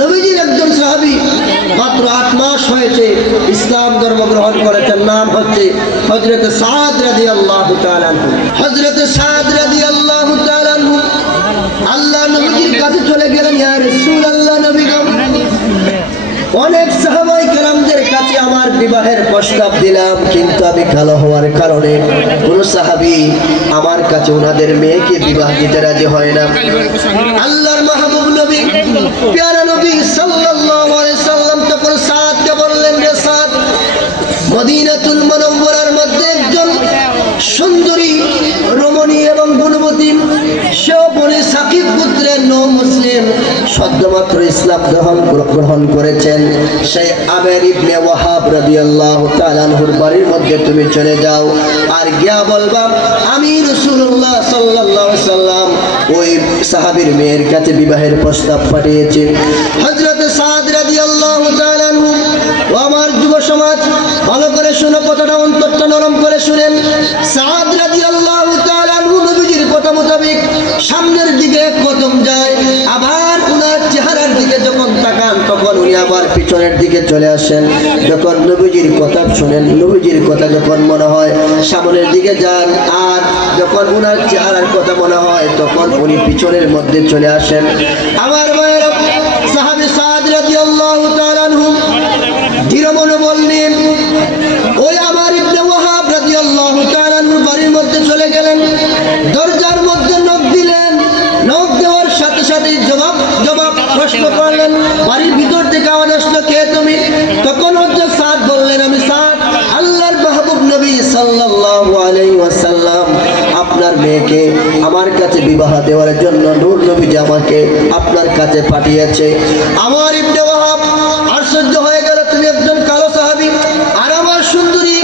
নবীজির একজন সাহাবী মাত্র 8 মাস হয়েছে ইসলাম ধর্ম গ্রহণ করেছেন, নাম হচ্ছে হযরত সাদ রাদিয়াল্লাহু তাআলা আনহু। হযরত সাদ রাদিয়াল্লাহু তাআলা আনহু আল্লাহ নবীজির কাছে চলে গেলেন, ইয়া রাসূলুল্লাহ নবী গো, অনেক সাহাবায়ে কেরামদের কাছে আমার বিবাহের প্রস্তাব দিলাম, কিন্তু আমি কালো হওয়ার কারণে কোন সাহাবী আমার কাছে ওনাদের মেয়েকে বিবাহ দিতে রাজি হয় না। আল্লাহর মাহবুব নবী প্যারা নবী সাল্লাল্লাহু আলাইহি সাল্লাম তখন সাদকে বললেন, রে সাদ, মদিনাতুল মুনাওয়ারার মধ্যে একজন সুন্দরী রমণী এবং গুণবতী, সেও বনে সাকিব পুত্রের নৌ মুসলিম সদ্যমাত্র ইসলাম গ্রহণ করেছেন, সেই আমের ইবনে ওয়াহাব রাদিয়াল্লাহু তাআলা আনহুর বাড়ির মধ্যে তুমি চলে যাও, আর গিয়া বলবা আমি রাসূলুল্লাহ সাল্লাল্লাহু আলাইহি সাল্লাম ওই সাহাবীর মেয়ের কাছে বিবাহের প্রস্তাব পাঠিয়েছি। হযরত সাদ রাদিয়াল্লাহু তাআলা আনহু, ও আমার যুব সমাজ ভালো করে শুনো, কথাটা অন্তরটা নরম করে শুনেন। সাদ রাদিয়াল্লাহু তাআলা আনহু নবীজির কথা মোতাবেক সামনের দিকে কদম যায়, আবার উনার চেহারার দিকে যখন তাকান তখন উনি আবার পিছনের দিকে চলে আসেন। যখন নবীজির কথা শুনেন, নবীজির কথা যখন মনে হয় সামনের দিকে যান, আর যখন উনার চেহারার কথা মনে হয় তখন উনি পিছনের মধ্যে চলে আসেন। আমার ভাইয়েরা, সাহাবী সাদ রাদিয়াল্লাহু তাআলা আনহু ধীর মনে বললেন, ওই আমার ইবনে ওয়াহাব রাদিয়াল্লাহু তাআলা আনহু বাড়ির মধ্যে চলে গেলেন, দরজার মধ্যে নক দিলেন, নক দেওয়ার সাথে সাথে জবাব প্রশ্ন করলেন, বাড়ির ভিতর থেকে আওয়াজ আসলো, কে তুমি? তখন হযরত সাদ বললেন, আমি সাদ, আল্লাহর মাহবুব নবী সাল্লাল্লাহু আলাইহি ওয়াসাল্লাম আপনার মেয়েকে আমার কাছে বিবাহ দেওয়ার জন্য নূর নবীজি আমাকে আপনার কাছে পাঠিয়েছে। আমার ইবনে ওয়াহাব আশ্চর্য হয়ে গেল, তুমি একজন কালো সাহাবী আর আমার সুন্দরী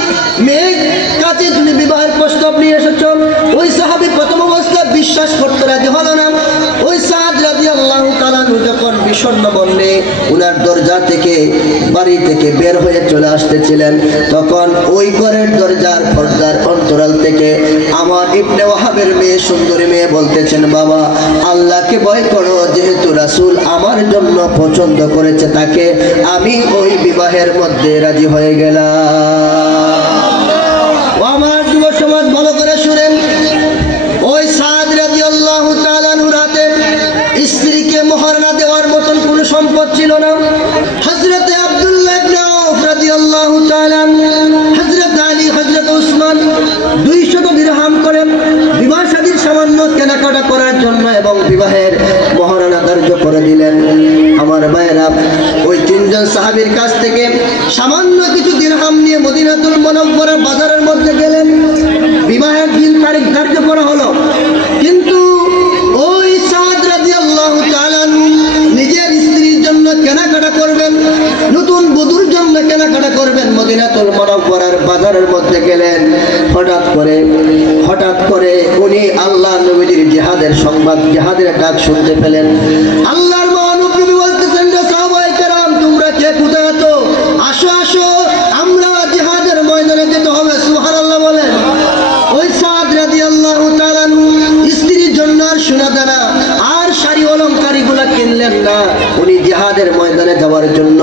মেয়ের কাছে তুমি বিবাহের প্রস্তাব নিয়ে এসেছো। ওই সাহাবী প্রথম অবস্থায় বিশ্বাস করতে রাজি হলো না। ওই সাদ রাদিয়াল্লাহু তাআলা যখন বিষণ্ণ মনে উনার দরজা থেকে বাড়ি থেকে বের হয়ে চলে আসতেছিলেন, তখন ওই ঘরের দরজার পর্দার অন্তরাল থেকে আমার ইবনে ওয়াহাবের মেয়ে, সুন্দরী মেয়ে বলতেছেন, বাবা আল্লাহকে ভয় করো, যেহেতু রাসূল আমার জন্য পছন্দ করেছে তাকে, আমি ওই বিবাহের মধ্যে রাজি হয়ে গেলাম। আমার যুব সমাজ ভালো করে শুনেন, ওই সাদ রাদিয়াল্লাহু তাআলা আনহুর হাতে স্ত্রীকে মহারণা দেওয়ার মতন কোনো সম্পদ ছিল না। হযরত আব্দুল্লাহ ইবনে আউফ রাদিয়াল্লাহু তাআলা, হযরত আলী, হযরত উসমান 200 দিরহাম করে বিবাহ শাদীর সামান্য কেনাকাটা করার জন্য এবং বিবাহের মহারণা ধার্য করে দিলেন। আমার ভাইয়েরা, ওই 3 জন সাহাবীর কাছ থেকে সামান্য কিছু দিরহাম নিয়ে মদিনাতুল মুনাওয়ারার বাজারের মধ্যে গেলেন, বিবাহের দিন তারিখ ধার্য করা হলো, কিন্তু ওই সাদ রাদিয়াল্লাহু তাআলা নিজের স্ত্রীর জন্য কেনাকাটা করবেন, নতুন বধূর জন্য কেনাকাটা করবেন, মদিনাতুল মুনাওয়ারার বাজারের মধ্যে গেলেন। হঠাৎ করে উনি আল্লাহ নবীজির জিহাদের সংবাদ, জিহাদের ডাক শুনতে পেলেন। আল্লাহর মহানবী বলতেছেন, সাহাবায়ে কেরাম তোমরা কে কোথায় আছো? আসো আসো, আমরা জিহাদের ময়দানে যেতে হবে। সুবহানাল্লাহ বলেন। ওই সাদ রাদিয়াল্লাহু তাআলা স্ত্রীর জন্য আর সোনা দানা আর শাড়ি অলংকারীগুলা কিনলেন না, উনি জিহাদের ময়দানে যাওয়ার জন্য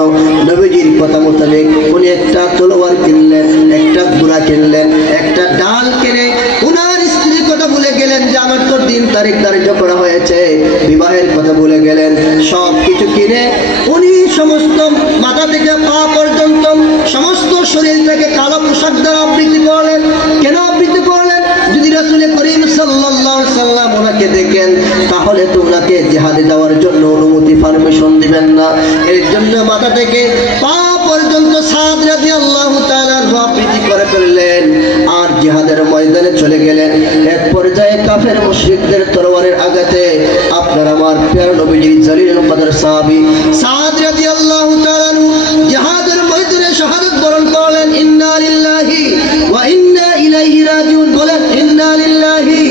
নবীজির কথা মোতাবেক উনি একটা তলোয়ার কিনলেন, একটা ঘোড়া কিনলেন, একটা ডাল কিনে উনার স্ত্রীর কথা ভুলে গেলেন যে আমার তো দিন তারিখ ধার্য করা হয়েছে, বিবাহের কথা ভুলে গেলেন। সব কিছু কিনে উনি সমস্ত মাথা থেকে পা পর্যন্ত সমস্ত শরীর থেকে কালো পোশাক দ্বারা আবৃত্তি করলেন। কেন আবৃত্তি করলেন? যদি রাসূল করিম সাল্লাল্লাহু আলাইহি সাল্লাম ওনাকে দেখেন তাহলে তো ওনাকে জিহাদে যাওয়ার জন্য অনুমতি পারমিশন দিবেন না। এর জন্য মাথা থেকে পা পর্যন্ত সাদ রাদিয়াল্লাহু তাআলা আবৃত্তি করে ফেললেন আর জিহাদের ময়দানে চলে গেলেন। এক পর্যায়ে কাফের মুশরিকদের তরবারের আঘাতে আপনার আমার প্রিয় নবীজির জলিলুল কদর সাহাবী সাদ রাদিয়াল্লাহু তাআলা জিহাদের ময়দানে শাহাদাত বরণ করলেন। ইন্না লিল্লাহি ওয়া ইন্না ইলাইহি রাজিউন বলেন, ইন্না লিল্লাহি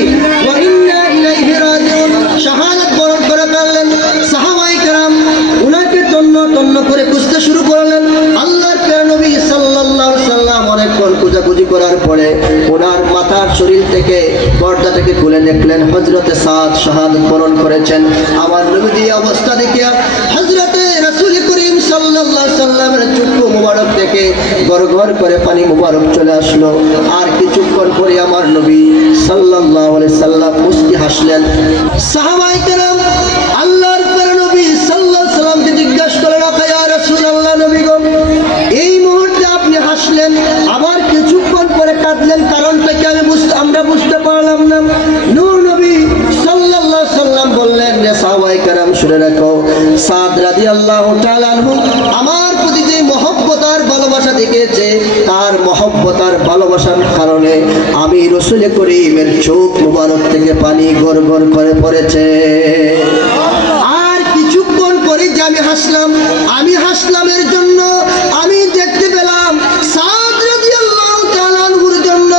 ওয়া ইন্না ইলাইহি রাজিউন শাহাদাত বরণ করে ফেললেন। সাহাবায়ে কেরাম উনাকে তন্ন করে খুঁজতে শুরু করলেন। আল্লাহর প্রিয় নবী সাল্লাল্লাহু আলাইহি সাল্লাম অনেকক্ষণ খোঁজাখুঁজি করার পরে ওনার মাথার শরীর থেকে পর্দাটাকে খুলে দেখলেন হযরতে সাদ শাহাদাত বরণ করেছেন। আমার নবীজি অবস্থা দেখিয়া হযরতে সাল্লাল্লাহু আলাইহি সাল্লামের চক্ষু মুবারক থেকে গড়গড় করে পানি মুবারক চলে আসলো। আর কিছুক্ষণ পরে আমার নবী সাল্লাল্লাহু আলাইহি সাল্লাম মুস্কি হাসলেন। সাহাবায়ে কেরাম আল্লাহর প্রিয় নবী সাল্লাল্লাহু আলাইহি সাল্লামকে জিজ্ঞাসা করলেন, ইয়া রাসূলুল্লাহ, নবী গো, এই মুহূর্তে আপনি হাসলেন, আবার কিছুক্ষণ পরে কাঁদলেন, কারণটা কি আমরা বুঝতে পারলাম না। নূর নবী সাল্লাল্লাহু আলাইহি সাল্লাম বললেন, যে সাহাবায়ে কেরাম শুনে রাখো, সাদ রাদিয়াল্লাহু তাআলা আনহু আমার প্রতি যে মহব্বত আর ভালোবাসা দেখিয়েছে, তার মহব্বত আর ভালোবাসার কারণে আমি রাসূল করিমের চোখ মুবারক থেকে পানি গড়গড় করে পড়েছে। আর কিছুক্ষণ পরে যে আমি হাসলামের জন্য আমি দেখতে পেলাম সাদ রাদিয়াল্লাহু তাআলা আনহুর জন্য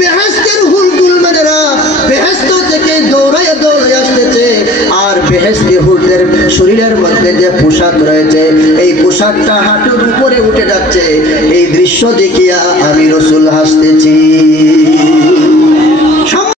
বেহেশতের হুরগুলমানেরা বেহেশত থেকে দৌড়ায় আসতেছে। আর বেহেশতি হুরদের শরীরের মধ্যে যে পোশাক রয়েছে, এই পোশাকটা হাঁটুর উপরে উঠে যাচ্ছে। এই দৃশ্য দেখিয়া আমি রাসূল হাসতেছি।